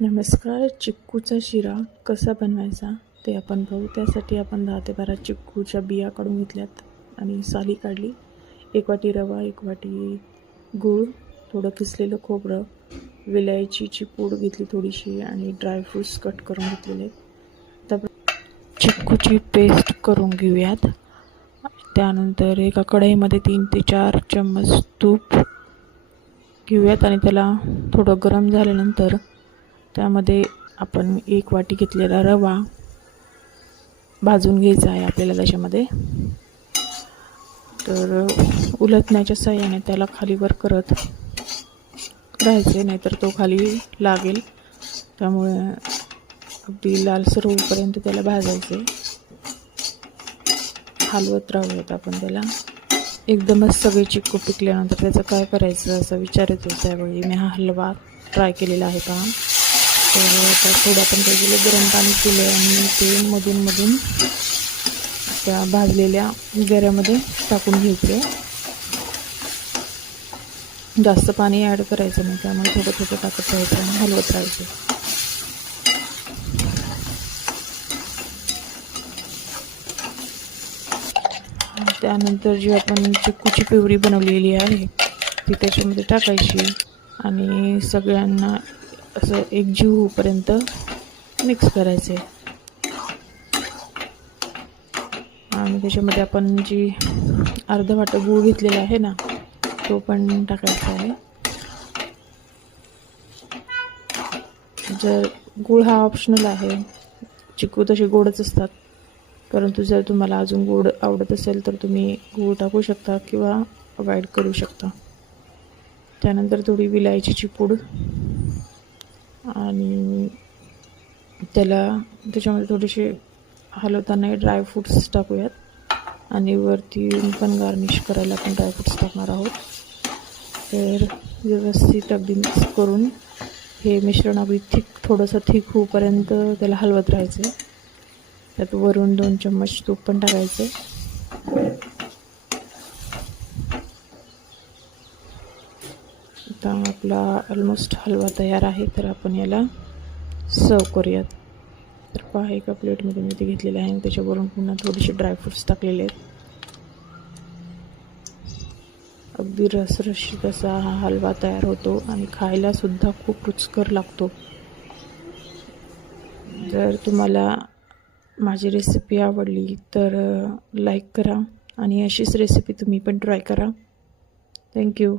नमस्कार. चिक्कूचा शिरा कसा बनवायचा ते आपण पाहू. त्यासाठी आपण 10 ते 12 चिक्कूच्या बिया काढून घेतल्यात आणि साली काढली. 1 वाटी रवा, 1 वाटी गूळ, थोडं किसलेलं खोबरं, विलायचीची पूड घेतली थोडीशी आणि ड्रायफ्रूट्स कट करून घेतलेले. आता चिक्कूची पेस्ट करून घेऊयात. त्यानंतर एका कढईमध्ये 3 ते 4 चम्मच तूप घेऊयात आणि त्याला थोडं गरम झाल्यानंतर त्यामध्ये आपण 1 वाटी घेतलेला रवा भाजून घ्यायचा आहे आपल्याला. त्याच्यामध्ये तर उलटण्याच्या साहाय्याने त्याला खालीवर करत राहायचे, नाहीतर तो खाली लागेल. त्यामुळे अगदी लालसर होईपर्यंत त्याला भाजायचे, हलवत राहूयात आपण त्याला. एकदमच सगळे चिक्कू पिकल्यानंतर त्याचं काय करायचं असं विचार येतो. त्यावेळी मी हा हलवा ट्राय केलेला आहे का. तर थोडं आपण काय केलं, गरम पाणी केलं आणि ते मधून त्या भाजलेल्या गऱ्यामध्ये टाकून घ्यायचे. जास्त पाणी ॲड करायचं नाही, त्यामुळे थोडं टाकत राहायचं आणि हलवत राहायचं. त्यानंतर जी आपण चिक्कूची प्युरी बनवलेली आहे ती त्याच्यामध्ये टाकायची आणि सगळ्यांना असं एकजीव होईपर्यंत मिक्स करायचे. आणि त्याच्यामध्ये आपण जी अर्धा वाटा गूळ घेतलेला आहे ना, तो पण टाकायचा आहे. जर गूळ हा ऑप्शनल आहे, चिक्कू तसे गोडच असतात, परंतु जर तुम्हाला अजून गोड आवडत असेल तर तुम्ही गूळ टाकू शकता किंवा अवॉइड करू शकता. त्यानंतर थोडी विलायचीची पूड आणि त्याच्यामध्ये थोडेसे हलवताना ड्रायफ्रूट्स टाकूयात आणि वरती पण गार्निश करायला आपण ड्रायफ्रूट्स टाकणार आहोत. तर व्यवस्थित अगदी मिक्स करून हे मिश्रण अगदी थोडंसं थिक होईपर्यंत त्याला हलवत राहायचं. त्यात वरून 2 चम्मच तूप पण टाकायचं. आता आपला ऑलमोस्ट हलवा तयार आहे, तर आपण याला सर्व करूयात. तर पहा, एका प्लेटमध्ये मी ते घेतलेलं आहे आणि त्याच्यावरून पुन्हा थोडेसे ड्रायफ्रूट्स टाकलेले आहेत. अगदी रसरशीत असा हा हलवा तयार होतो आणि खायला सुद्धा खूप रुचकर लागतो. जर तुम्हाला माझी रेसिपी आवडली तर लाईक करा आणि अशीच रेसिपी तुम्ही पण ट्राय करा. थँक्यू.